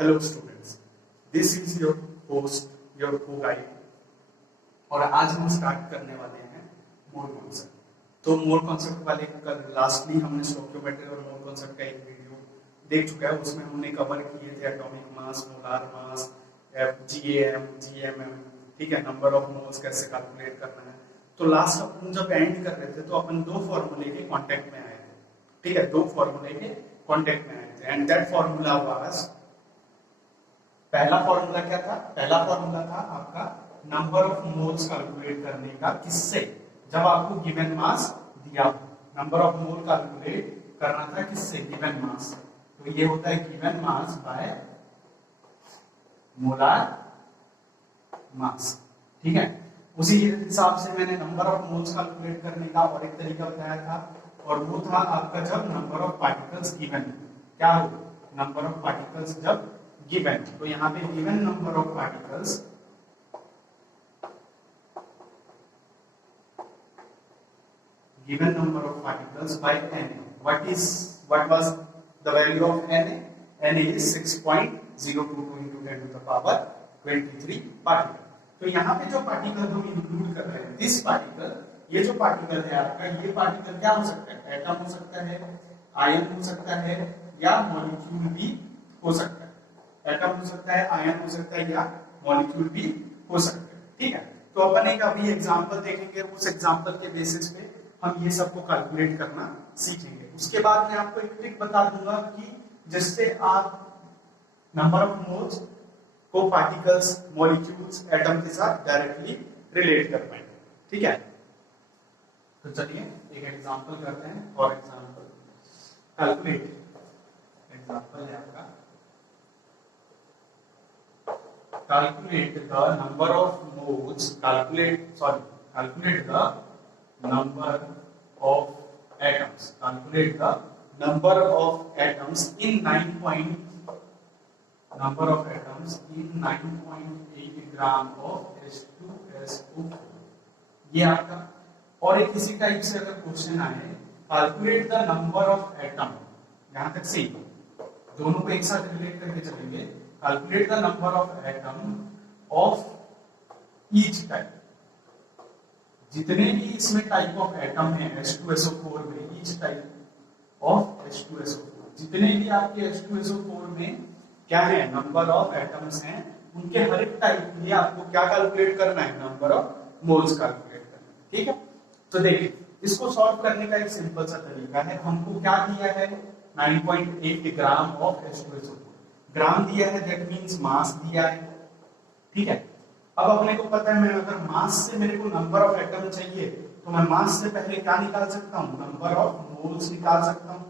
Hello students, this is your host, your को guide, और आज हम स्टार्ट करने वाले हैं मोर कॉन्सेप्ट। तो मोर कॉन्सेप्ट वाले कल लास्टली हमने स्टोइकियोमेट्री और मोर कॉन्सेप्ट का एक वीडियो देख चुका है। उसमें हमने कवर किए थे atomic mass, molar mass, GM, GMM, ठीक है, नंबर ऑफ मोल्स कैसे कैलकुलेट करना है। तो लास्ट अपन जब एंड कर रहे थे तो अपन दो फॉर्मूले के कांटेक्ट में आए थे, ठीक है, दो फॉर्मूले के कांटेक्ट में आए थे। एंड दैट फॉर्मूला वाज, पहला फॉर्मूला क्या था? पहला फॉर्मूला था आपका नंबर ऑफ मोल्स कैलकुलेट करने का। किससे? जब आपको गिवन मास दिया हो, नंबर ऑफ मोल कैलकुलेट करना था किससे? Given mass. तो ये होता है given mass by molar mass, ठीक है। उसी हिसाब से मैंने नंबर ऑफ मोल्स कैलकुलेट करने का और एक तरीका बताया था, और वो था आपका जब नंबर ऑफ पार्टिकल्स गिवन, क्या हो, नंबर ऑफ पार्टिकल्स जब गिवन। तो यहाँ पे given number of particles, given number of particles by Na. What was the value of Na? Na is 6.022 into 10 to the power 23 particle. तो यहाँ पे जो पार्टिकल हम इंक्लूड कर रहे हैं, दिस पार्टिकल, ये जो पार्टिकल है आपका, ये पार्टिकल क्या हो सकता है? एटम हो सकता है, आयन हो सकता है, या मॉलिक्यूल भी हो सकता है। एटम हो सकता है, आयन हो सकता है, या मॉलिक्यूल भी हो सकता है, ठीक है। तो अपन एक अभी एग्जांपल देखेंगे, उस एग्जांपल के बेसिस पे हम ये सबको कैलकुलेट करना सीखेंगे। उसके बाद मैं आपको एक ट्रिक बता दूंगा कि जिससे आप नंबर ऑफ मोल्स को पार्टिकल्स, मॉलिक्यूल्स, एटम के साथ डायरेक्टली रिलेट कर पाएंगे, ठीक है। तो चलिए एक एग्जांपल करते हैं। फॉर एग्जांपल कैलकुलेट, एग्जांपल है आपका, calculate the number of moles, calculate the number of atoms, calculate the number of atoms in 9.8 gram of H2SO4। ये आपका, और एक इसी टाइप से अगर क्वेश्चन आए, calculate the number of atom, यहां तक से दोनों को एक साथ रिलेट करके चलेंगे। Calculate the number of atom of each type, जितने भी इसमें टाइप ऑफ एटम है H2SO4 में, each टाइप ऑफ H2SO4, जितने भी आपके H2SO4 में क्या है, नंबर ऑफ एटम्स हैं, उनके हर एक टाइप के लिए आपको क्या कैलकुलेट करना है? नंबर ऑफ मोल्स कैलकुलेट करना है, ठीक है। तो देखिए, इसको सॉल्व करने का एक सिंपल सा तरीका है। हमको क्या दिया है? 9.8 ग्राम ऑफ H2SO4, ग्राम दिया है, दैट मींस मास दिया है, ठीक है। अब अपने को पता है, मैं अगर मास से मेरे को नंबर ऑफ एटम चाहिए तो मैं मास से पहले क्या निकाल सकता हूं? नंबर ऑफ मोल्स निकाल सकता हूं।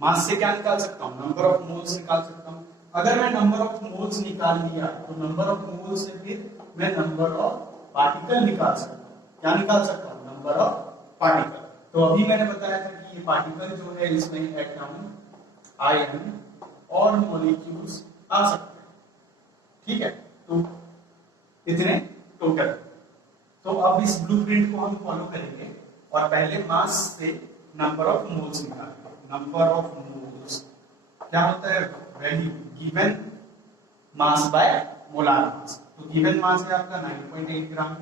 मास से क्या निकाल सकता हूं? नंबर ऑफ मोल्स निकाल सकता हूं। अगर मैं नंबर ऑफ मोल्स निकाल लिया तो नंबर ऑफ मोल्स से फिर मैं नंबर ऑफ पार्टिकल निकाल सकता हूं। क्या निकाल सकता हूं? Number of particle. तो अभी मैंने बताया था कि ये पार्टिकल जो है, इसमें एटम, आयन और मॉलिक्यूल्स आ सकते हैं, ठीक है। तो इतने टोटल। तो अब इस ब्लूप्रिंट को हम फॉलो करेंगे और पहले मास से नंबर ऑफ मोल्स निकालेंगे। नंबर ऑफ मोल्स क्या होता है? Value given mass by molar mass. तो गिवन मास है आपका 9.8 ग्राम,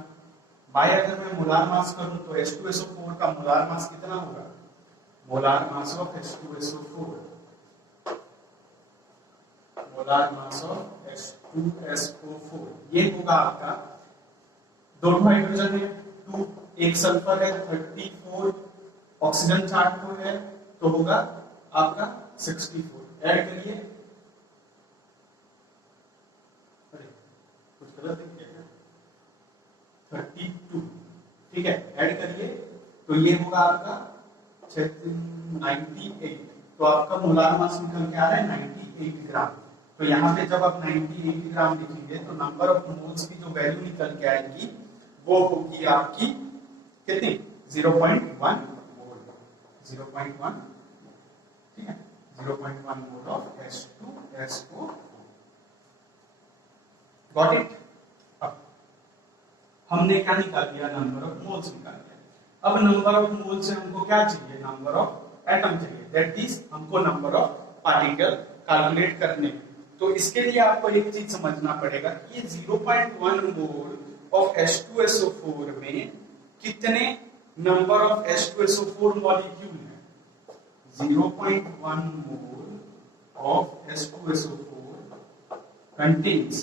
बाय अगर मैं मोलार मास करूं तो H2SO4 का मोलार मास कितना होगा? Molar mass of H2SO4, molar mass of H2SO4 ये होगा आपका, दो हाइड्रोजन है, 2, एक सल्फर है, 34 ऑक्सीजन 4 है, तो होगा आपका 64। ऐड करिए, अरे कुछ गलत है क्या? 32, ठीक है, ऐड करिए तो ये होगा आपका 98। तो आपका मोलार मास निकल के आ रहा है 98 ग्राम। तो यहाँ पे जब आप 98 ग्राम लिखेंगे तो नंबर ऑफ मोल्स की जो वैल्यू निकल के आएगी वो होगी आपकी कितनी? 0.1 मोल, 0.1, ठीक है, 0.1 mole of H2SO4। Got it? अब हमने क्या निकाल दिया? नंबर ऑफ मोल्स निकाल दिया। अब नंबर ऑफ मोल से हमको क्या चाहिए? नंबर ऑफ एटम चाहिए, दैट इज हमको नंबर ऑफ पार्टिकल कैलकुलेट करने में। तो इसके लिए आपको एक चीज समझना पड़ेगा कि 0.1 मोल ऑफ H2SO4 में कितने नंबर ऑफ H2SO4 मॉलिक्यूल है। 0.1 mole of H2SO4 contains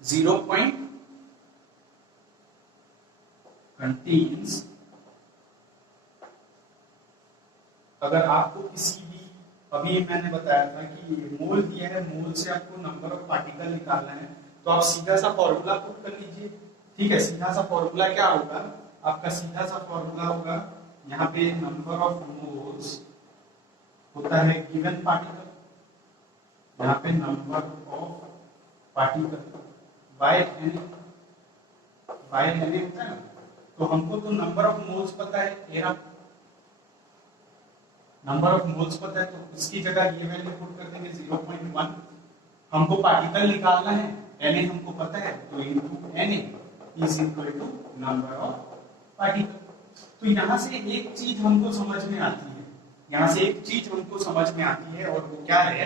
0. contains, अगर आपको किसी भी, अभी मैंने बताया था कि मोल दिया है, मोल से आपको नंबर ऑफ पार्टिकल निकालना है, तो आप सीधा सा फॉर्मूला पुट कर लीजिए। ठीक है, सीधा सा फॉर्मूला क्या होगा आपका, सीधा सा फॉर्मूला होगा यहाँ पे नंबर ऑफ मोल्स होता है गिवन पार्टिकल, यहाँ पे number of particle by N होता है ना। तो हमको तो नंबर ऑफ मोल्स पता है, तेरा नंबर ऑफ मोल्स पता है, तो इसकी जगह ये वैल्यू पुट कर देंगे 0.1। हमको पार्टिकल निकालना है, Na हमको पता है, तो into Na is equal to number of particle. तो यहां से एक चीज हमको समझ में आती है, यहां से एक चीज हमको समझ में आती है, और वो क्या है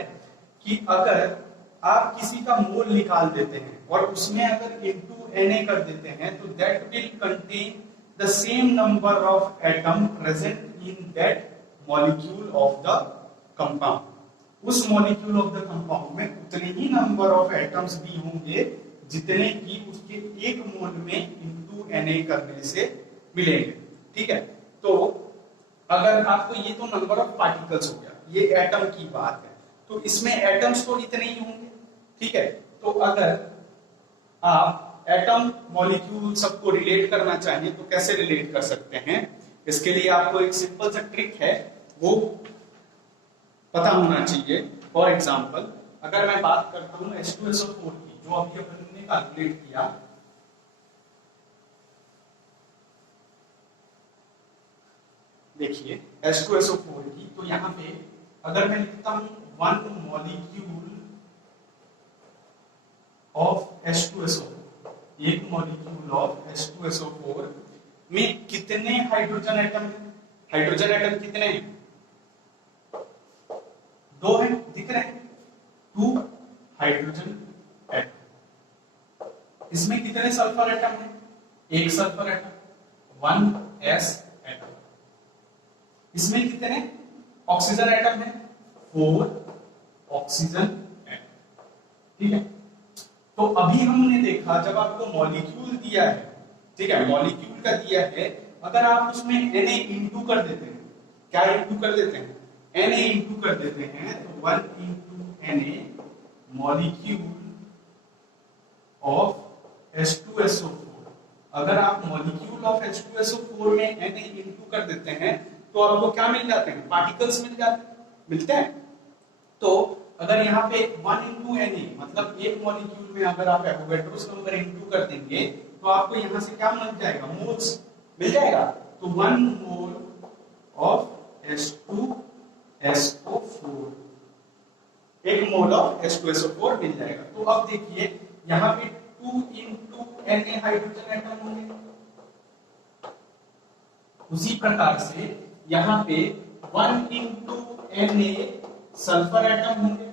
कि अगर आप किसी का मोल निकाल देते हैं और उसमें अगर इनटू Na कर देते हैं, तो that will contain the same number of atom present in that molecule of the compound. उस मॉलिक्यूल ऑफ द कंपाउंड में उतने ही नंबर ऑफ एटम्स भी होंगे जितने की उसके एक मोल में इनटू Na करने से मिलेंगे। ठीक है, तो अगर आपको, ये तो नंबर ऑफ पार्टिकल्स हो गया, ये एटम की बात है, तो इसमें एटम्स तो इतने ही होंगे। ठीक है, तो अगर आप एटम मॉलिक्यूल सबको रिलेट करना चाहिए तो कैसे रिलेट कर सकते हैं, इसके लिए आपको एक सिंपल सा ट्रिक है, वो पता होना चाहिए। फॉर एग्जांपल, अगर मैं बात करता हूं H2SO4 की, जो अभी अपन ने कैलकुलेट किया, देखिए H2SO4 की, तो यहां पे अगर मैं लिखता हूं 1 मॉलिक्यूल ऑफ H2SO4, एक मॉलिक्यूल ऑफ H2SO4 में कितने हाइड्रोजन एटम है, हाइड्रोजन एटम कितने हैं, 2 हैं, दिख रहे हैं, 2 हाइड्रोजन एटम। इसमें कितने सल्फर एटम है, 1 सल्फर एटम, 1s एटम। इसमें कितने ऑक्सीजन एटम है, 4 ऑक्सीजन एटम। ठीक है, तो अभी हमने देखा जब आपको मॉलिक्यूल दिया है, ठीक है, मॉलिक्यूल का दिया है, अगर आप उसमें Na इंटू कर देते हैं, क्या इंटू कर देते हैं, Na इंटू कर देते हैं, तो 1 into Na molecule of H2SO4, अगर आप मॉलिक्यूल ऑफ H2SO4 में Na इंटू कर देते हैं तो आपको क्या मिल जाते हैं, पार्टिकल्स मिलते हैं। तो अगर यहाँ पे 1 इंटू Na, मतलब एक मॉलिक्यूल में अगर आप एवोगैड्रोस नंबर इंटू कर देंगे तो आपको यहाँ से क्या मिल जाएगा, मोल्स मिल जाएगा। तो 1 मोल ऑफ H2SO4, एक मोल ऑफ H2SO4 मिल जाएगा। तो अब देखिए यहाँ पे 2 इंटू Na हाइड्रोजन एटम होंगे, उसी प्रकार से यहाँ पे 1 इंटू Na सल्फर एटम होंगे,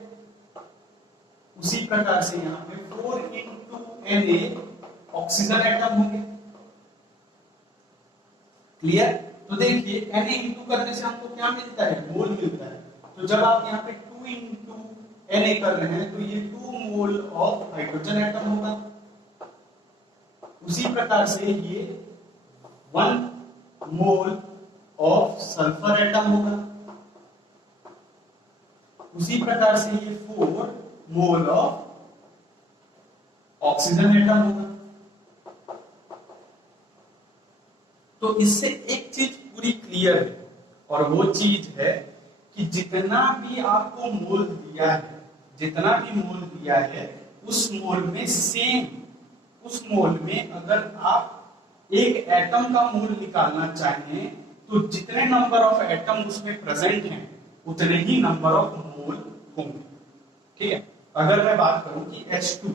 उसी प्रकार से यहाँ पे 4 इंटू Na ऑक्सीजन एटम होंगे। क्लियर? तो देखिए Na इंटू करने से हमको क्या मिलता है, मोल मिलता है। तो जब आप यहाँ पे 2 इंटू Na कर रहे हैं तो ये 2 मोल ऑफ हाइड्रोजन एटम होगा, उसी प्रकार से ये 1 मोल ऑफ सल्फर एटम होगा, उसी प्रकार से ये 4 मोल ऑफ ऑक्सीजन एटम होगा। तो इससे एक चीज पूरी क्लियर है, और वो चीज है कि जितना भी आपको मोल दिया है, जितना भी मोल दिया है, उस मोल में सेम, उस मोल में अगर आप एक एटम का मोल निकालना चाहें तो जितने नंबर ऑफ एटम उसमें प्रेजेंट हैं उतने ही नंबर ऑफ मोल होंगे। ठीक है, अगर मैं बात करूं कि H2,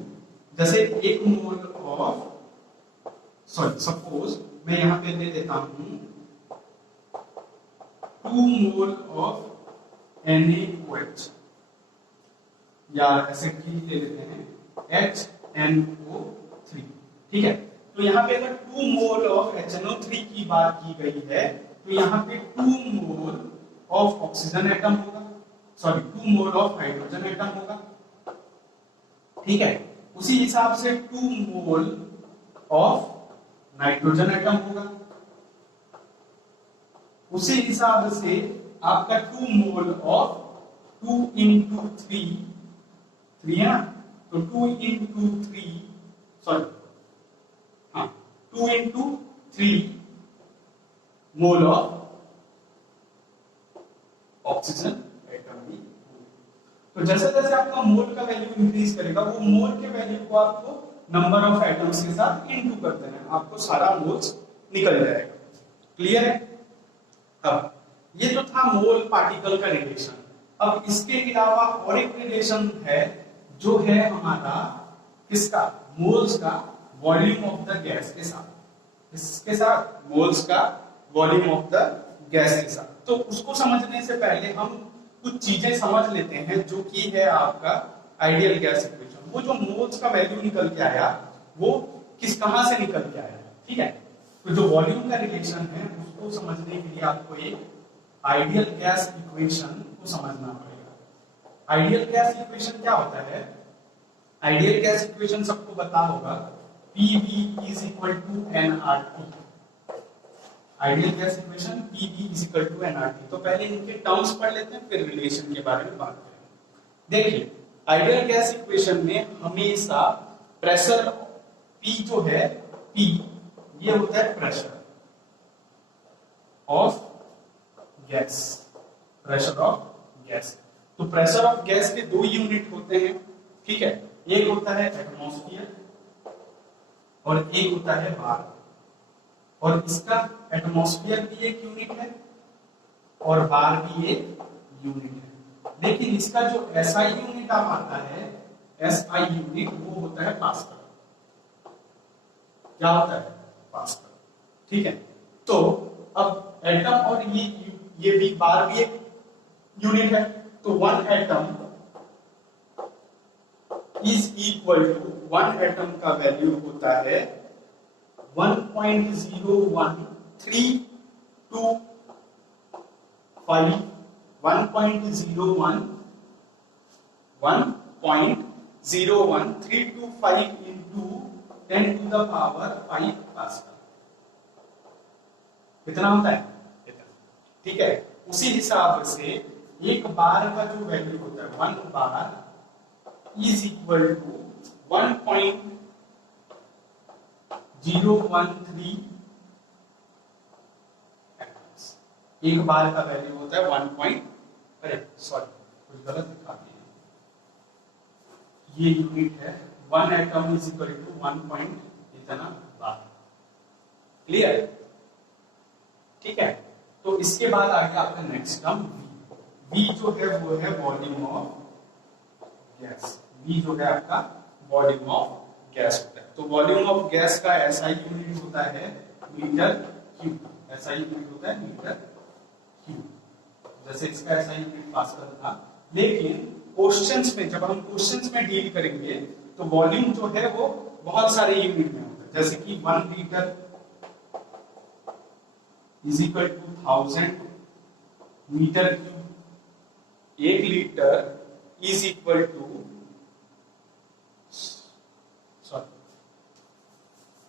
जैसे एक मोल ऑफ, सपोज मैं यहां पे ले लेता हूं 2 मोल ऑफ NaOH, या ऐसे की ले लेते हैं HNO3। ठीक है, तो यहाँ पे अगर 2 मोल ऑफ HNO3 की बात की गई है तो यहाँ पे 2 मोल ऑफ ऑक्सीजन एटम होगा, sorry 2 mole of hydrogen atom होगा। ठीक है, उसी हिसाब से 2 मोल ऑफ नाइट्रोजन एटम होगा, उसी हिसाब से आपका 2 मोल ऑफ 2 इंटू 3 है ना, तो 2 इंटू 3 सॉरी हाँ 2 into 3 mole of oxygen atom भी। तो जैसे जैसे आपका मोल का वैल्यू इंक्रीज करेगा वो मोल के वैल्यू को आपको नंबर ऑफ एटम्स के साथ इनटू कर देना है, आपको सारा मोल्स निकल जाएगा। क्लियर है? अब ये जो था मोल पार्टिकल का रिलेशन, अब इसके अलावा और एक रिलेशन है जो है हमारा किसका, मोल्स का वॉल्यूम ऑफ द गैस के साथ। इसके साथ मोल्स का वॉल्यूम ऑफ द गैस के साथ। तो उसको समझने से पहले हम कुछ चीजें समझ लेते हैं जो कि है आपका आइडियल गैस इक्वेशन। वो जो मोल्स का वैल्यू निकल के आया वो कहां से निकल के आया, ठीक है। तो जो वॉल्यूम का रिलेशन है उसको समझने के लिए आपको एक आइडियल गैस इक्वेशन को समझना पड़ेगा। आइडियल गैस इक्वेशन क्या होता है? आइडियल गैस इक्वेशन सबको पता होगा, PV is equal to nRT। Ideal gas equation PV is equal to nRT। तो पहले इनके टर्म्स पढ़ लेते हैं फिर रिलेशन के बारे में बात करेंगे। देखिए आइडियल गैस इक्वेशन में हमेशा प्रेशर P जो है, P ये होता है pressure of gas, pressure of gas. तो प्रेशर ऑफ गैस के 2 यूनिट होते हैं, ठीक है। एक होता है एटमॉस्फेयर और एक होता है बार। और इसका एटमॉस्फेयर भी एक यूनिट है और बार भी एक यूनिट है। लेकिन इसका जो SI यूनिट आता है, SI यूनिट वो होता है पास्कल। क्या होता है? पास्कल। ठीक है। तो अब एटम और ये भी बार भी एक यूनिट है। तो 1 atom is equal to 1 atom का वैल्यू होता है 1.01325 1.01325 into 10 to the power 5 pascal. कितना होता है? ठीक है। उसी हिसाब से एक बार का जो वैल्यू होता है 1 bar is equal to 1.013 atoms. एक बार का वैल्यू होता है 1 पॉइंट, अरे सॉरी कुछ गलत लिखा दिया, ये यूनिट है 1 atom is equal to 1 point इतना बार। क्लियर? ठीक है। तो इसके बाद आ गया आपका नेक्स्ट टर्म V जो है वो है वॉल्यूम ऑफ गैस। V जो है आपका वॉल्यूम ऑफ गैस होता है। तो वॉल्यूम ऑफ गैस का SI यूनिट होता है मीटर क्यूब। SI यूनिट होता है मीटर क्यूब, जैसे इसका SI यूनिट पास्कल था। लेकिन क्वेश्चंस में जब हम क्वेश्चंस में डील करेंगे तो वॉल्यूम जो है वो बहुत सारे यूनिट में होता है, जैसे कि 1 litre is equal to 1000 metre cube, 1 litre is equal to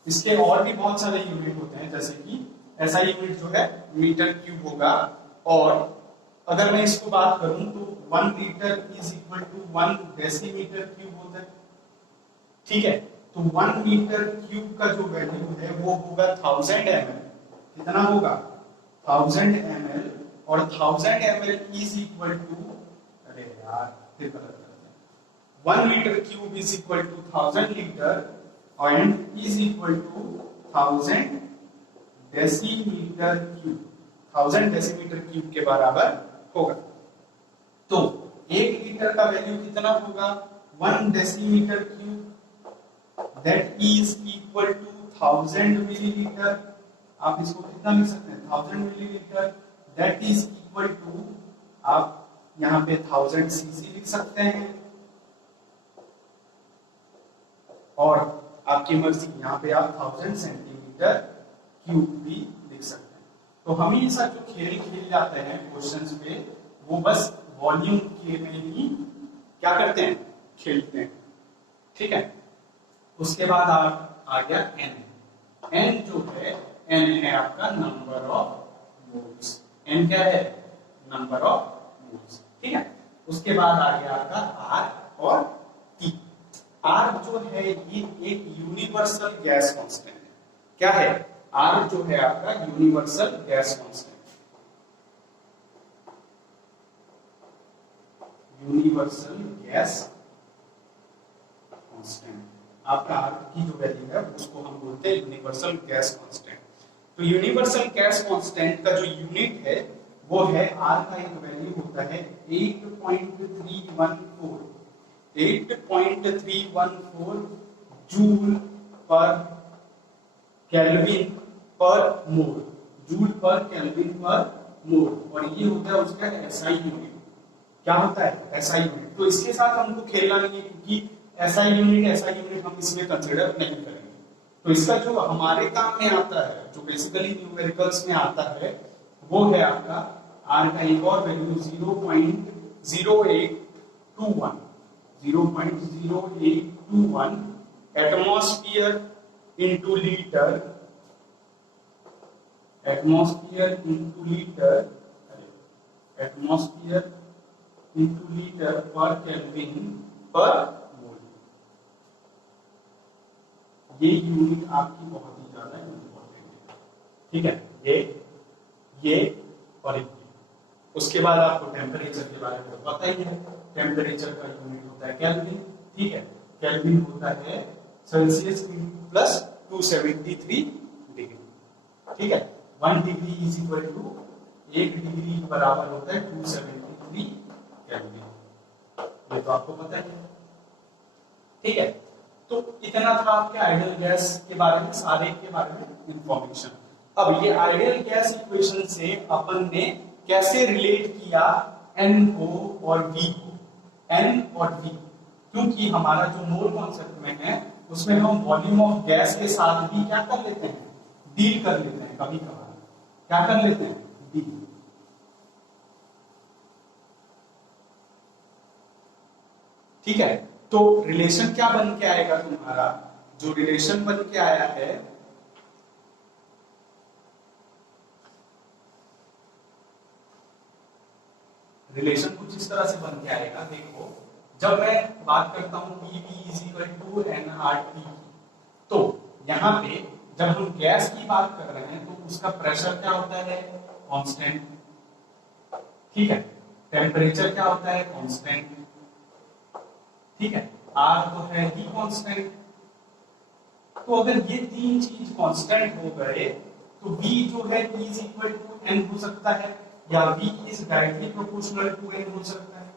इसके और भी बहुत सारे यूनिट होते हैं, जैसे कि SI यूनिट जो है मीटर क्यूब होगा। और अगर मैं इसको बात करूं तो 1 litre is equal to 1 decimetre cube होता है। ठीक है। तो 1 मीटर क्यूब का जो वैल्यू है वो होगा 1000 ml। कितना होगा? 1000 ml। और 1000 ml इज इक्वल टू, अरे यार फिर गलत करते हैं, 1 litre cube is equal to 1000 litre and is equal to 1000 decimetre cube. 1000 decimetre cube के बराबर होगा। तो 1 लीटर का वैल्यू कितना होगा? 1 decimetre cube, that is equal to 1000 millilitre. आप इसको कितना लिख सकते हैं? 1000 millilitre, that is equal equal to आप यहाँ पे 1000 सीसी लिख सकते हैं, और आपकी मर्जी यहाँ पे आप 1000 सेंटीमीटर क्यूब भी लिख सकते हैं। तो हमेशा जो खेल खेल जाते हैं क्वेश्चंस पे, वो बस वॉल्यूम के में ही क्या करते हैं, खेलते हैं। ठीक है, उसके बाद आप आ गया एन। एन जो है, एन है आपका नंबर ऑफ मोल्स। एन क्या है, नंबर ऑफ मोल्स। ठीक है, उसके बाद आ गया आपका आर और टी। आर जो है ये एक यूनिवर्सल गैस कांस्टेंट है। क्या है, आर जो है आपका universal gas constant. Universal gas constant आपका आर की जो वैल्यू है उसको हम बोलते हैं यूनिवर्सल गैस कांस्टेंट। तो यूनिवर्सल गैस कांस्टेंट का जो यूनिट है वो है, आर का एक वैल्यू होता है 8.314 जूल पर केल्विन पर मोल, जूल पर केल्विन पर मोल, और ये होता है उसका एसआई यूनिट। क्या होता है, एसआई यूनिट। तो इसके साथ हमको खेलना नहीं है, क्योंकि एसआई यूनिट हम इसमें कंसीडर नहीं करेंगे। तो इसका जो हमारे काम में आता है, जो बेसिकली न्यूमेरिकल्स में आता है, वो है आपका आर का एक और value 0.0821 atmosphere into litre, atmosphere into litre पर केल्विन पर मोल। ये यूनिट आपकी बहुत ही ज्यादा इंपॉर्टेंट है। ठीक है, ये और ये। उसके बाद आपको टेम्परेचर के बारे में पता ही है, टेम्परेचर का यूनिट होता है केल्विन। ठीक है, केल्विन होता है सेल्सियस प्लस 273 डिग्री। ठीक है, 1 degree is equal to 1 degree बराबर होता है 273 केल्विन। ये तो आपको पता है। ठीक है, तो इतना था आपके आइडियल गैस के बारे में, सारे के बारे में इंफॉर्मेशन। अब ये आइडियल गैस इक्वेशन से अपन ने कैसे रिलेट किया एन को और वी को, एन और वी, क्योंकि हमारा जो मोल कॉन्सेप्ट में है उसमें हम वॉल्यूम ऑफ गैस के साथ भी क्या कर लेते हैं, डील कर लेते हैं। कभी कभार क्या कर लेते हैं, डील। ठीक है, तो रिलेशन क्या बन के आएगा तुम्हारा, जो रिलेशन बन के आया है, रिलेशन कुछ इस तरह से बन के आएगा। देखो, जब मैं बात करता हूं PV is equal to nRT, तो यहां पे जब हम गैस की बात कर रहे हैं तो उसका प्रेशर क्या होता है, कांस्टेंट। ठीक है, टेम्परेचर क्या होता है, कांस्टेंट। ठीक है, R तो है ही कांस्टेंट। तो अगर ये तीन चीज कांस्टेंट हो गए तो V जो है इज इक्वल टू n हो सकता है, या V is directly proportional to n हो सकता है।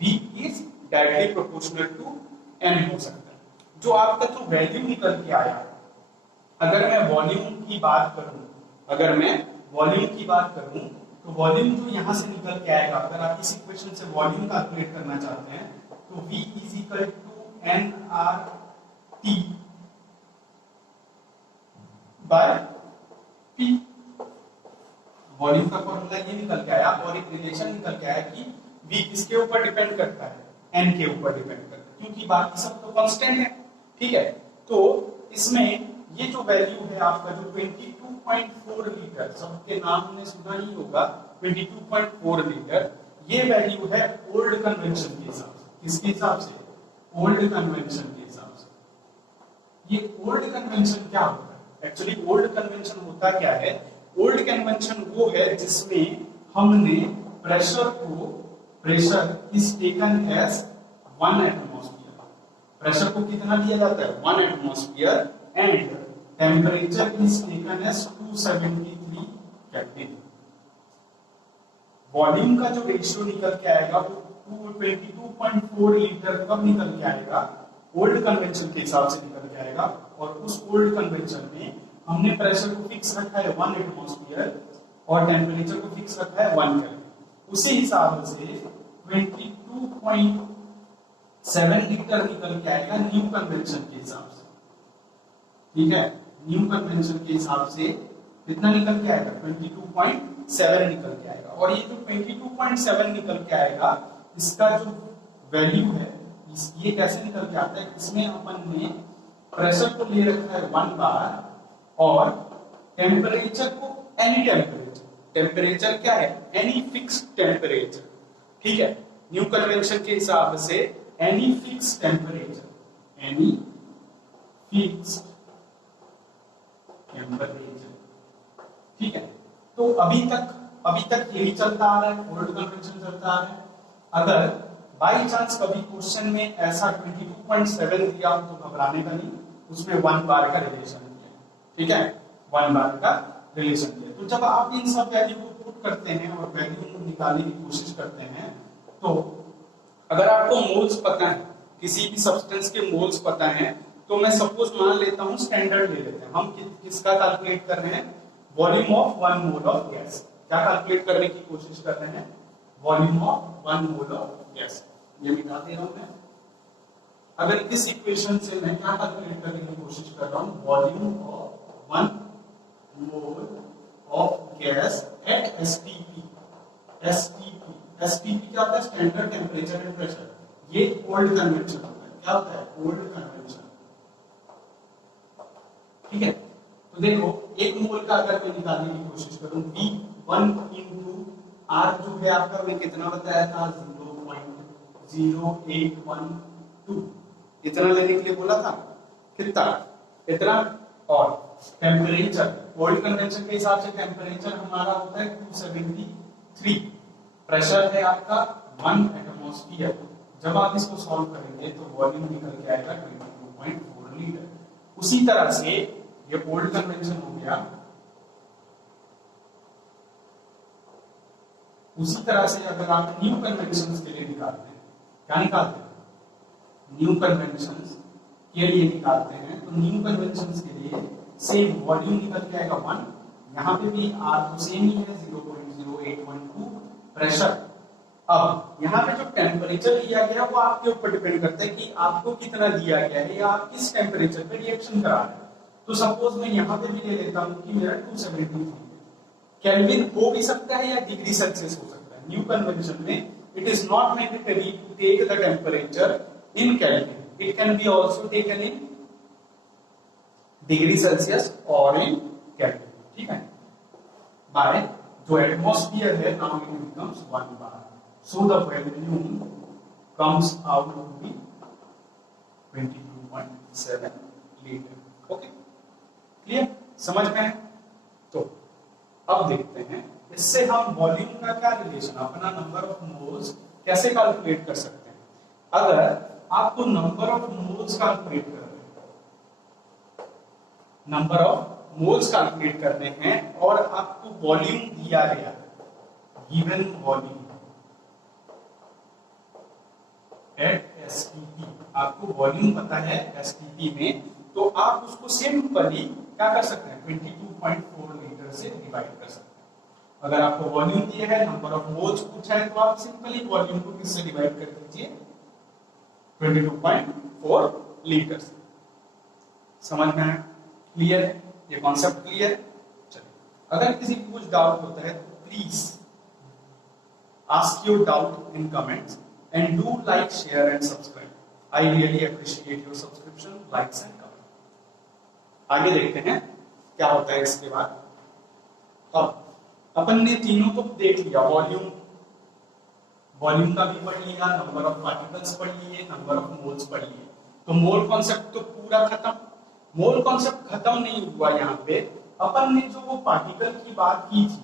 V is directly proportional to n हो सकता है। जो आपका जो वैल्यू निकल के आया, अगर मैं वॉल्यूम की बात करूं, तो वॉल्यूम जो यहां से निकल के आएगा, अगर आप इस इक्वेशन से वॉल्यूम कैलकुलेट करना चाहते हैं तो V is equal to nRT by P। Volume का फॉर्मूला ये निकल के आया, और एक रिलेशन निकल के आया कि V किसके ऊपर डिपेंड करता है, N के ऊपर डिपेंड करता है, क्योंकि बाकी सब तो कांस्टेंट है। ठीक है, तो इसमें ये जो वैल्यू है आपका जो 22.4 लीटर, सबके नाम हमने सुना ही होगा, 22.4 लीटर, ये वैल्यू है ओल्ड कन्वेंशन के हिसाब से। किसके हिसाब से, ओल्ड कन्वेंशन के हिसाब से। ये ओल्ड कन्वेंशन क्या होता है, एक्चुअली ओल्ड कन्वेंशन होता क्या है, ओल्ड कन्वेंशन वो है जिसमें हमने pressure is taken as 1 atmosphere. Pressure को कितना दिया जाता है, 1 atmosphere, and temperature is taken as 273 kelvin. Volume का जो रेशियो निकल के आएगा वो 22.4 लीटर कब निकल के आएगा, ओल्ड कन्वेंशन के हिसाब से निकल के आएगा। और उस ओल्ड कन्वेंशन में हमने प्रेशर को फिक्स रखा है 1 एटमॉस्फेयर और टेम्परेचर को फिक्स रखा है 1 केल्विन। उसी हिसाब से 22.7 लीटर निकल के आएगा न्यू कन्वेंशन के हिसाब से। ठीक है, न्यू कन्वेंशन के हिसाब से कितना निकल के आएगा? 22.7 निकल के आएगा। और ये जो 22.7 निकल के आएगा, इसका जो वैल्यू है ये कैसे निकल के आता है? इसमें अपन ने प्रेशर को ले रखा है 1 बार और टेम्परेचर को एनी टेम्परेचर। टेम्परेचर क्या है? Any fixed temperature. ठीक है, न्यू कन्वेंशन के हिसाब से any fixed temperature, any fixed temperature. ठीक है, तो अभी तक यही चलता आ रहा है, ओल्ड कन्वेंशन चलता आ रहा है। अगर बाई चांस कभी क्वेश्चन में ऐसा 22.7 दिया हो तो घबराने का नहीं, उसमें 1 बार का रिलेशन दिया। ठीक है, 1 बार का रिलेशन दिया। तो जब आप इन सब वैल्यू को पुट करते हैं और वैल्यू निकालने की कोशिश करते हैं, तो अगर आपको मोल्स पता है, किसी भी सब्सटेंस के मोल्स पता है, तो मैं सपोज मान लेता हूं, स्टैंडर्ड ले लेते हैं हम। किसका कैलकुलेट कर रहे हैं? Volume of 1 mole of gas. क्या कैलकुलेट करने की कोशिश कर रहे हैं? Volume of 1 mole of gas. ये मिटा दे रहा हूं मैं। अगर इस इक्वेशन से मैं क्या कैलकुलेट करने की कोशिश कर रहा हूं? Volume of 1 mole of gas at STP. STP क्या होता है? Standard temperature and pressure. ये ओल्ड कन्वेंशन होता है। क्या होता है? Old convention. ठीक है, तो देखो एक मोल का अगर मैं निकालने की कोशिश करूं, V1 into R जो है आपका, मैं कितना बताया था? 0.0812 इतना लेने के लिए बोला था। कितना? इतना। और टेम्परेचर, ओल्ड कन्वेंशन के हिसाब से टेम्परेचर हमारा होता है 273। प्रेशर है आपका 1 एटमॉस्फेयर। जब आप इसको सॉल्व करेंगे तो वॉल्यूम निकल के आएगा 22.4 लीटर। उसी तरह से ये ओल्ड कन्वेंशन हो गया। उसी तरह से अगर आप न्यू कन्वेंशंस के लिए निकालते हैं, क्या निकालते हैं? न्यू कन्वेंशंस के लिए निकालते हैं, तो न्यू कन्वेंशंस के लिए सेम वॉल्यूम निकल के आएगा 1। यहां पे भी आर तो सेम ही है 0.0812। प्रेशर, अब यहाँ पे जो टेम्परेचर लिया गया वो आपके ऊपर डिपेंड करता है कि आपको कितना दिया गया है या आप किस टेम्परेचर पे रिएक्शन करा रहे हैं। तो सपोज मैं यहाँ पे भी ले लेता हूँ कि मेरा 273 केल्विन हो भी सकता है या डिग्री सेल्सियस हो सकता है। न्यू कन्वेंशन में it is not mandatory to take the temperature in kelvin, it can be also taken in degree Celsius और इन केल्विन। ठीक है, बाय जो एटमॉस्फेयर है, now it becomes 1 bar, so the volume comes out to be 22.7 litre. Okay, clear? समझ में? तो अब देखते हैं इससे हम वॉल्यूम का क्या रिलेशन, अपना नंबर ऑफ मोल्स कैसे कैलकुलेट कर सकते हैं। अगर आपको नंबर ऑफ मोल्स कैलकुलेट करने हैं और आपको वॉल्यूम दिया गया, गिवन वॉल्यूम एट एसटीपी, आपको वॉल्यूम पता है एसटीपी में, तो आप उसको सिंपली क्या कर सकते हैं? 22.4 लीटर से डिवाइड कर सकते हैं। अगर आपको वॉल्यूम दिया है, नंबर ऑफ मोल्स पूछा है, तो आप सिंपली वॉल्यूम को किससे डिवाइड कर दीजिए? 22.4 लीटर से। समझ में आया? क्लियर है? ये कॉन्सेप्ट क्लियर है? चलिए, अगर किसी को कुछ डाउट होता है तो please ask your doubt in comments and do like, share and subscribe. I really appreciate your subscription, likes and comment. आगे देखते हैं क्या होता है इसके बाद। अब अपन ने तीनों को देख लिया, वॉल्यूम का भी पढ़ लिया, नंबर ऑफ पार्टिकल्स पढ़ लिए, नंबर ऑफ मोल्स पढ़ लिए। तो मोल कॉन्सेप्ट तो पूरा खत्म। मोल कॉन्सेप्ट खत्म नहीं हुआ, यहाँ पे अपन ने जो वो पार्टिकल की बात की थी,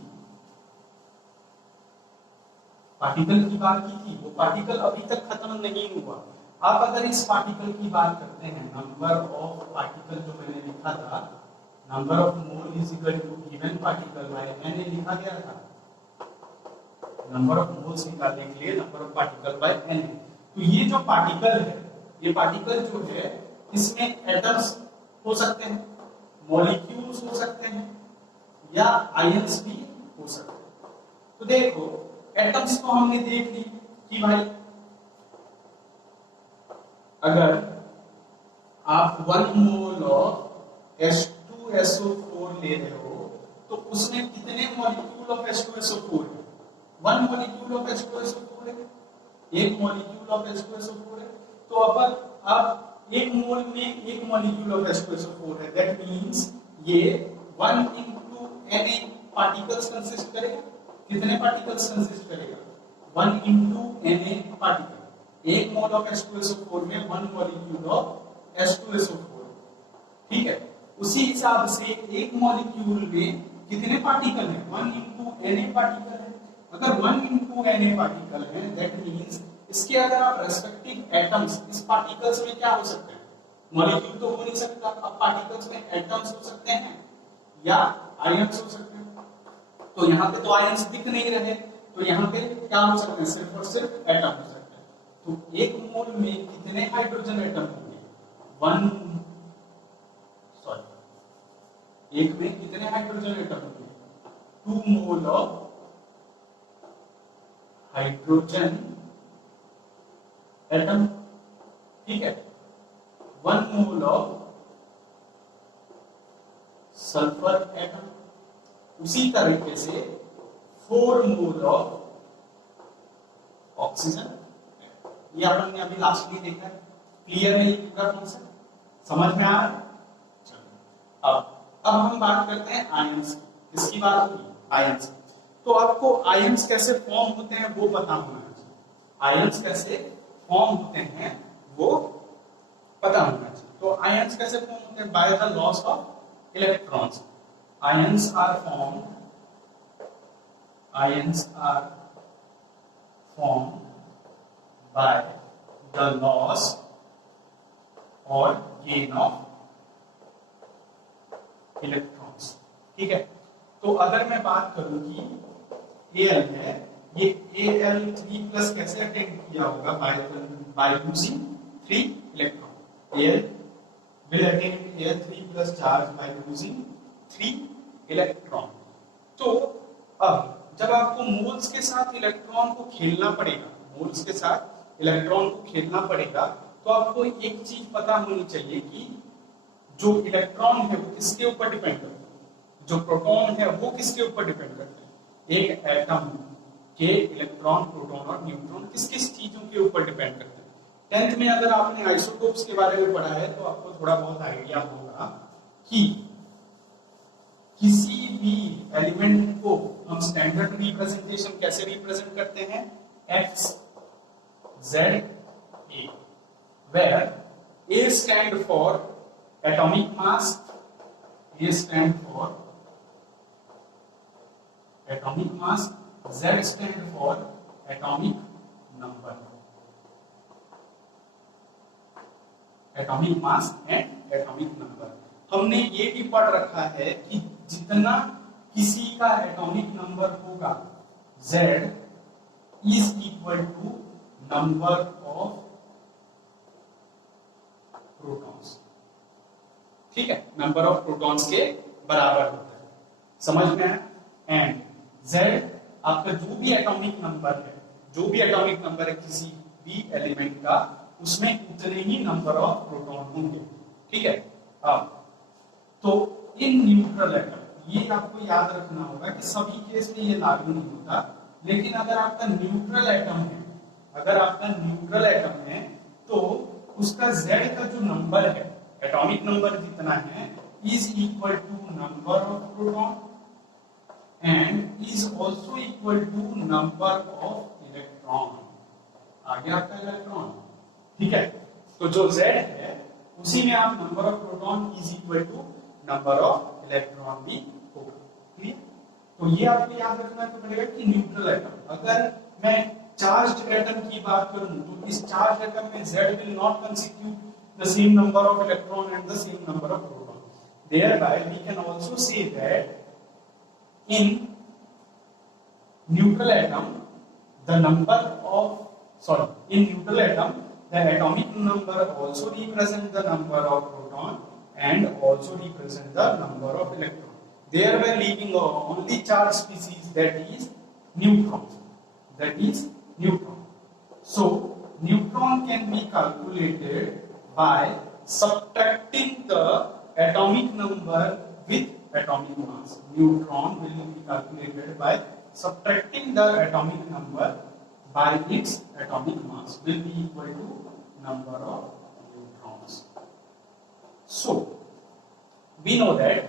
वो पार्टिकल अभी तक खत्म नहीं हुआ। आप अगर इस पार्टिकल की बात करते हैं, नंबर ऑफ पार्टिकल जो मैंने लिखा था, number of mole is equal to given particle by N लिखा गया था। नंबर ऑफ मोल्स निकालने के लिए number of particle by N. तो ये जो पार्टिकल है, ये पार्टिकल जो है, इसमें एटम्स हो सकते हैं, मॉलिक्यूल्स हो सकते हैं, या आयंस भी हो सकते हैं। तो देखो एटम्स तो हमने देख ली कि भाई अगर आप 1 मोल ऑफ H2SO4 ले रहे हो तो उसमें कितने मॉलिक्यूल ऑफ H2SO4 है? 1 मॉलिक्यूल ऑफ H2SO4 है, एक मॉलिक्यूल ऑफ H2SO4 है। तो अब आप एक मोल में एक मॉलिक्यूल ऑफ H2SO4 है, दैट मींस ये 1 into Na पार्टिकल्स कंसिस्ट करेगा। कितने पार्टिकल्स कंसिस्ट करेगा? 1 into Na पार्टिकल। एक मोल ऑफ H2SO4 में 1 मॉलिक्यूल ऑफ H2SO4, ठीक है। उसी हिसाब से एक मॉलिक्यूल में कितने पार्टिकल हैं? 1 into Na पार्टिकल है। अगर 1 into Na पार्टिकल है, दैट मींस इसके अगर आप रेस्पेक्टिव एटम्स इस पार्टिकल्स में क्या हो सकते हैं? मॉलिक्यूल तो हो नहीं सकता, अब पार्टिकल्स में एटम्स हो सकते हैं या आयंस हो सकते हैं। तो यहाँ पे तो आयंस दिख नहीं रहे, तो यहाँ पे क्या हो सकते हैं? सिर्फ और सिर्फ एटम हो सकते हैं। तो एक मोल में कितने हाइड्रोजन एटम होंगे? एक में कितने हाइड्रोजन एटम होंगे? 2 मोल ऑफ हाइड्रोजन एटम, ठीक है। 1 मोल ऑफ सल्फर एटम। उसी तरीके से 4 मोल ऑफ ऑक्सीजन। ये अपन ने अभी लास्ट में देखा है। क्लियर है ये पूरा कॉन्सेप्ट? समझ में आ रहा है? अब हम बात करते हैं आयंस की। किसकी बात होगी? आयंस की। तो आपको आयंस कैसे फॉर्म होते हैं वो पता होना चाहिए। आयंस कैसे फॉर्म होते हैं वो पता होना चाहिए। तो आयंस कैसे फॉर्म होते हैं? By the loss of electrons. Ions are formed by the loss or gain of electrons, ठीक है। तो अगर मैं बात करूं कि Al है, ये Al3+ कैसे अटेन किया होगा? by using 3 electron. Al will attain Al3+ charge by using 3 electron. तो अब जब आपको मोल्स के साथ इलेक्ट्रॉन को खेलना पड़ेगा, मोल्स के साथ इलेक्ट्रॉन को खेलना पड़ेगा, तो आपको एक चीज पता होनी चाहिए कि जो इलेक्ट्रॉन है वो किसके ऊपर डिपेंड करता है, जो प्रोटॉन है वो किसके ऊपर डिपेंड करता है। एक एटम के इलेक्ट्रॉन, प्रोटॉन और न्यूट्रॉन किस किस चीजों के ऊपर डिपेंड करते हैं। 10th में अगर आपने आइसोटोप्स के बारे में पढ़ा है तो आपको थोड़ा बहुत आइडिया होगा कि किसी भी एलिमेंट को हम स्टैंडर्ड रिप्रेजेंटेशन कैसे रिप्रेजेंट करते हैं? X Z A, where A stand for atomic mass, A stand for atomic mass, Z stand for atomic number, atomic mass and atomic number। हमने ये भी पढ़ रखा है कि जितना किसी का एटॉमिक नंबर होगा Z is equal to number of protons, ठीक है। नंबर ऑफ प्रोटॉन्स के बराबर होता है, समझ में आया? एंड Z आपका जो भी एटॉमिक नंबर है, जो भी एटॉमिक नंबर है किसी भी एलिमेंट का, उसमें उतने ही नंबर ऑफ प्रोटॉन होंगे, ठीक है। अब तो इन न्यूट्रल एटम, ये आपको याद रखना होगा कि सभी केस में ये लागू नहीं होता, लेकिन अगर आपका न्यूट्रल एटम है, अगर आपका न्यूट्रल एटम है तो उसका Z का जो नंबर है, एटॉमिक नंबर जितना है, is equal to number of proton and is also equal to number of electron. आगे आपका इलेक्ट्रॉन, ठीक है। तो जो Z है उसी में आप number of proton is equal to number of electron भी होगा, ठीक। तो ये आपको याद रखना पड़ेगा कि न्यूट्रल एटम, अगर मैं चार्ज्ड एटम की बात करूं तो इस चार्ज्ड एटम में Z will not constitute the same number of electron and the same number of proton. Thereby we can also say that in neutral atom the number of in neutral atom the atomic number also represent the number of proton and also represent the number of electron, thereby leaving only charged species, that is neutrons. that is neutron. So neutron can be calculated by subtracting the atomic number with atomic mass. Neutron will be calculated by subtracting the atomic number by its atomic mass will be equal to number of neutrons. So we know that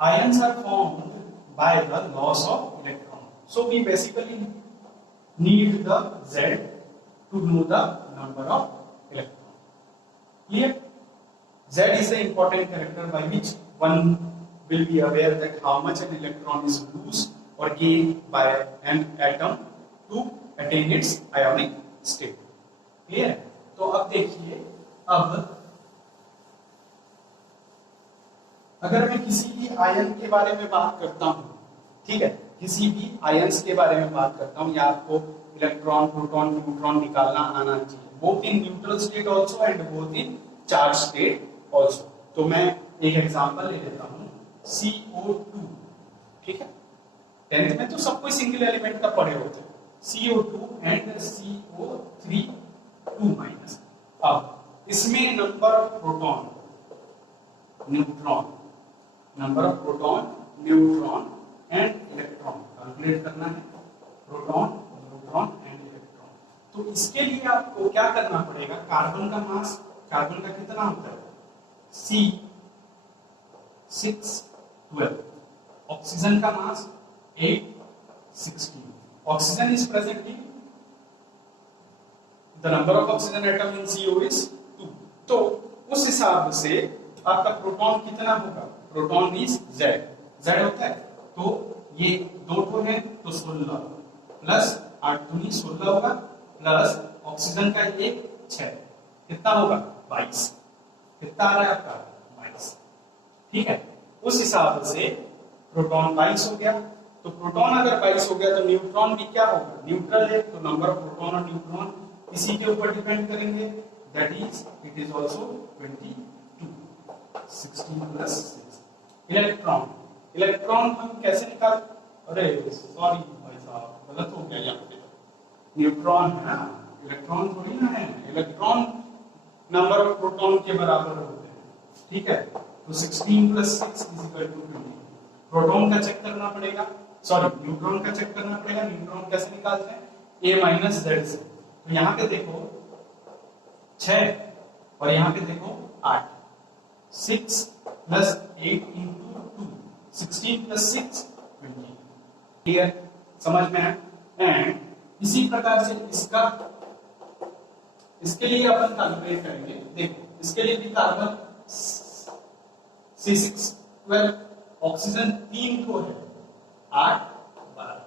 ions are formed by the loss of electron. So we basically need the Z to know the number of electron. Clear? Z is the important character by which one will be aware that how much an electron is lost or gained by an atom to attain its ionic state. Clear? तो अब देखिए, अब अगर मैं किसी भी ion के बारे में बात करता हूं, ठीक है, किसी भी आयंस के बारे में बात करता हूं, या आपको इलेक्ट्रॉन, प्रोटॉन, न्यूट्रॉन निकालना आना चाहिए, both in neutral state also and both in charge state also. तो मैं एक एग्जांपल ले लेता हूं, CO2, ठीक है, 10th में तो सब कोई सिंगल एलिमेंट का पढ़े होते हैं, CO2 एंड CO3 2-। अब इसमें number of proton, neutron, number of proton, neutron and electron calculate करना है, प्रोटॉन, न्यूट्रॉन एंड इलेक्ट्रॉन। तो इसके लिए आपको क्या करना पड़ेगा, कार्बन का मास, कार्बन का कितना होता है, C612, ऑक्सीजन का मास 816, oxygen is present in the number of oxygen atom in CO is 2। तो उस हिसाब से आपका प्रोटॉन कितना होगा, प्रोटॉन इज Z होता है, तो ये 2 तो है तो 16 प्लस 8 दूनी 16 होगा, प्लस ऑक्सीजन का 1 6, कितना होगा 22, कितना आ रहा है आपका 22, ठीक है। उस हिसाब से प्रोटॉन 22 हो गया, तो प्रोटॉन अगर 22 हो गया तो न्यूट्रॉन भी क्या होगा, न्यूट्रल है, तो नंबर ऑफ प्रोटॉन और न्यूट्रॉन इसी के ऊपर डिपेंड करेंगे, that is it is also 22, 16 plus 6। Electron, electron हम कैसे निकाल, अरे सॉरी भाई साहब गलत हो गया, यहाँ पे न्यूट्रॉन है ना, इलेक्ट्रॉन थोड़ी ना है, इलेक्ट्रॉन नंबर ऑफ प्रोटॉन के बराबर होते हैं, ठीक है। तो 16 plus 6 is equal to 20। Proton का चेक करना पड़ेगा, सॉरी न्यूट्रॉन का चेक करना पड़ेगा, न्यूट्रॉन कैसे निकालते हैं, A माइनस Z से। तो यहाँ पे देखो 6 और यहाँ पे देखो 8, 6 प्लस 8 इंटू 2, 16 प्लस 6 20। क्लियर, समझ में है। एंड इसी प्रकार से इसका, इसके लिए अपन कैलकुलेट करेंगे, देखो इसके लिए भी कार्बन C612, ऑक्सीजन 3 को है 8 12,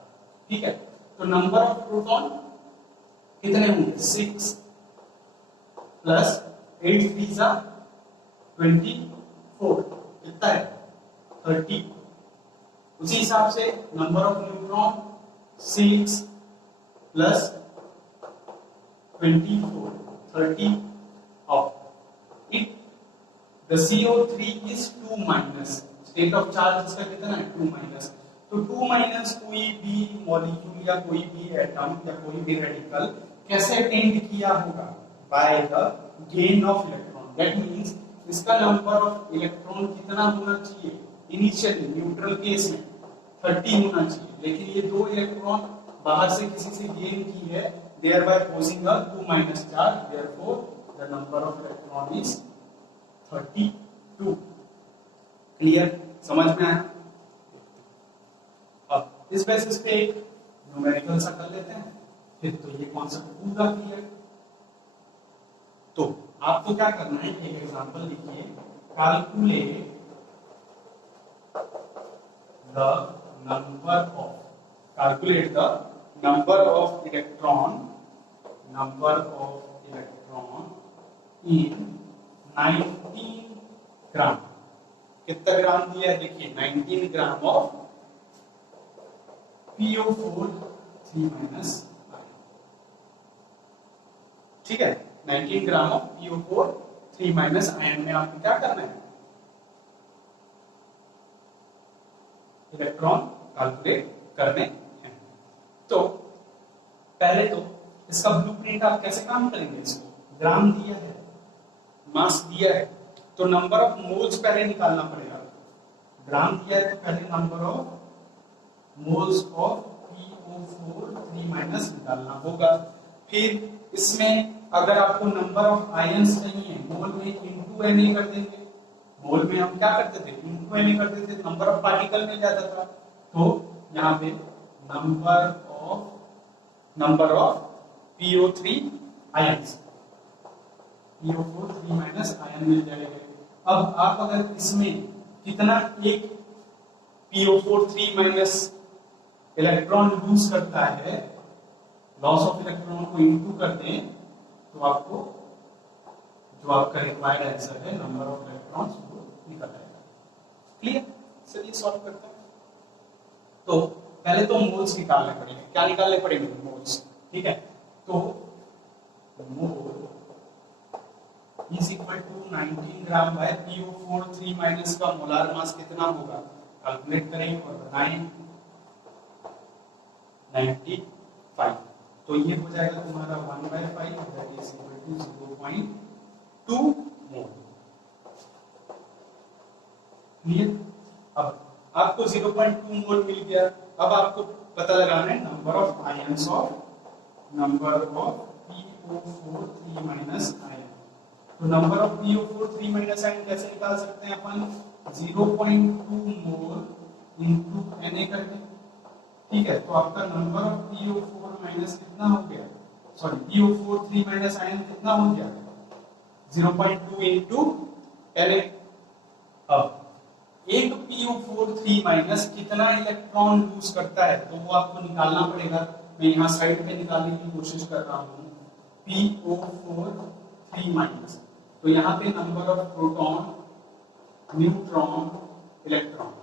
ठीक है। तो नंबर ऑफ प्रोटॉन कितने होंगे, 6 प्लस 8 3 24, कितना है 30। उसी हिसाब से number of neutron 6 plus 24 30 of it, the CO3 is 2 minus, state of charge इसका कितना है 2 माइनस। तो 2 माइनस कोई भी मॉलिक्यूल या कोई भी एटम या कोई भी रेडिकल कैसे अटेंड किया होगा, by the gain of electron, that means इसका नंबर ऑफ इलेक्ट्रॉन कितना होना चाहिए, इनिशियली न्यूट्रल केस में 30 होना चाहिए, लेकिन ये 2 इलेक्ट्रॉन बाहर से किसी से गेन की है, thereby posing a 2 minus charge, therefore the number of electron is 32। Clear, समझ में आया। अब इस बेसिस पे एक न्यूमेरिकल सा कर लेते हैं, फिर तो ये कॉन्सेप्ट पूरा क्लियर। तो आपको क्या करना है, एक एग्जांपल लिखिए, calculate the number of, calculate the number of electron in 19 ग्राम। कितना ग्राम दिया है, देखिए 19 ग्राम ऑफ PO4 3 ठीक है, 19 ग्राम ऑफ PO4 3 आयन में आपको क्या करना है, इलेक्ट्रॉन कैलकुलेट करने हैं। तो पहले तो इसका ब्लूप्रिंट आप कैसे काम करेंगे, इसको ग्राम दिया है, मास दिया है, तो नंबर ऑफ मोल्स पहले निकालना पड़ेगा। ग्राम दिया है तो पहले number of moles of PO4 3- निकालना होगा। फिर इसमें अगर आपको नंबर ऑफ आयंस चाहिए, मोल में इनटू Na कर देंगे। मोल में हम क्या करते थे, इनटू Na करते थे, नंबर ऑफ पार्टिकल मिल जाता था। तो यहाँ पे number of PO3 ions, PO4 3- ion मिल जाएगा। अब आप अगर इसमें कितना एक PO4 3- इलेक्ट्रॉन लूज करता है, लॉस ऑफ इलेक्ट्रॉन को इनटू कर दें, तो आपको जो आपका रिक्वायर्ड आंसर है नंबर ऑफ इलेक्ट्रॉन्स वो निकल आएगा। क्लियर? चलिए सॉल्व करते हैं। तो पहले तो मोल्स निकालने पड़ेंगे। क्या निकालने पड़ेंगे? मोल्स। ठीक है, तो mole is equal to 19 gram by PO4 3- का मोलार मास कितना होगा, कैलकुलेट करें और बताएं। 95, तो ये हो जाएगा तुम्हारा 1/5, that is equal to 0.2 mole. Clear? अब आपको 0.2 मोल मिल गया। अब आपको पता लगाना है number of ions of PO4 3- ion. तो नंबर ऑफ PO4 3- आयन कैसे निकाल सकते हैं अपन? 0.2 मोल इनटू Na करके। ठीक है, तो आपका नंबर ऑफ PO4- कितना हो गया, सॉरी PO4 3- आयन कितना हो गया, 0.2 इनटू Na। अब एक PO4 3- कितना इलेक्ट्रॉन लूज करता है, तो वो आपको निकालना पड़ेगा। मैं यहाँ साइड पे निकालने की कोशिश कर रहा हूँ। PO4 3- तो यहाँ पे number of proton, neutron, electron,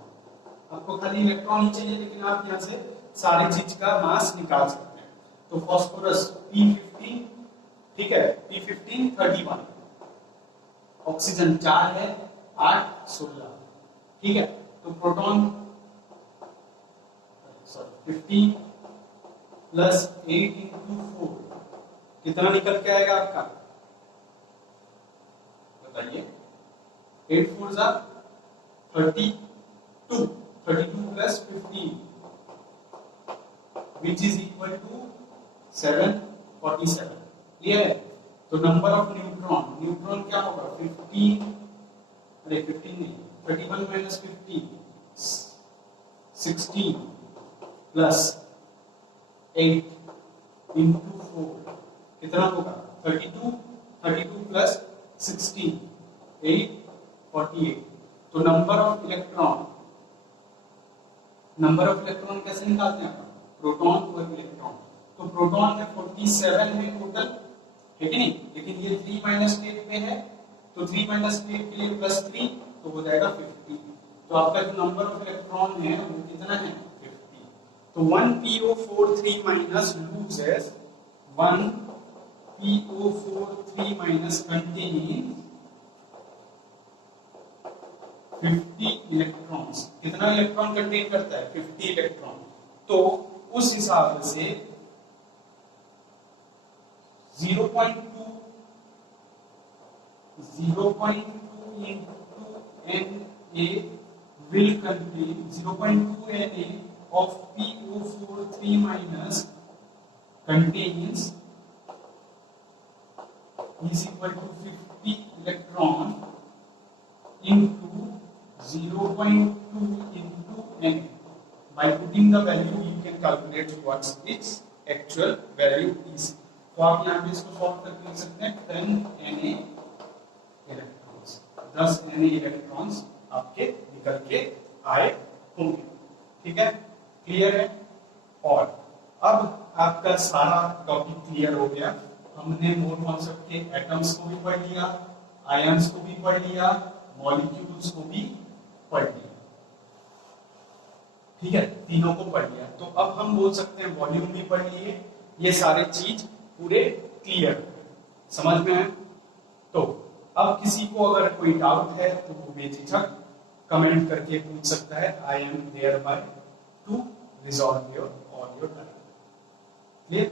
आपको खाली इलेक्ट्रॉन ही चाहिए, लेकिन आप यहाँ से सारी चीज का मास निकाल सकते हैं। तो फास्फोरस P15, ठीक है, P15 31, ऑक्सीजन 4 है, 8 16, ठीक है। तो प्रोटॉन 15 प्लस 8 इंटू 4 कितना निकल के आएगा आपका, बताइए। 8 4 जा 32, 32 plus 15 which is equal to 747। Clear है? तो नंबर ऑफ न्यूट्रॉन, न्यूट्रॉन क्या होगा 15, अरे 15 नहीं, 31 माइनस 15 16 प्लस 8 इंटू 4 कितना होगा 32, 32 प्लस 16 8 48। तो नंबर ऑफ इलेक्ट्रॉन कैसे निकालते हैं, प्रोटॉन और इलेक्ट्रॉन। तो प्रोटॉन में 47 है टोटल, है कि नहीं, लेकिन ये 3- स्टेट पे है, तो 3- स्टेट के लिए प्लस 3, तो हो जाएगा 50। तो आपका जो नंबर ऑफ इलेक्ट्रॉन है वो कितना है 50। तो 1 PO4 3- loses 1 PO4 3- contains 50 electrons. कितना इलेक्ट्रॉन कंटेन करता है 50 इलेक्ट्रॉन। तो उस हिसाब से 0.2 into Na will contain 0.2 Na of PO4 3- contains is equal to 50 electron into 0.2 into Na. By putting the value you can calculate what its actual value is। तो आप यहाँ पे इसको सॉल्व करके लिख सकते हैं 10 Na इलेक्ट्रॉन्स, 10 Na इलेक्ट्रॉन्स आपके निकल के आए होंगे। ठीक है, क्लियर है? और अब आपका सारा टॉपिक क्लियर हो गया। हमने मोल कॉन्सेप्ट के एटम्स को भी पढ़ लिया, आयंस को भी पढ़ लिया, मॉलिक्यूल्स को भी पढ़ लिया। ठीक है, तीनों को पढ़ लिया। तो अब हम बोल सकते हैं वॉल्यूम भी पढ़ लिए, ये सारे चीज पूरे क्लियर समझ में है। तो अब किसी को अगर कोई डाउट है तो वो बेझिझक कमेंट करके पूछ सकता है। I am there by to resolve your all your doubt. Clear?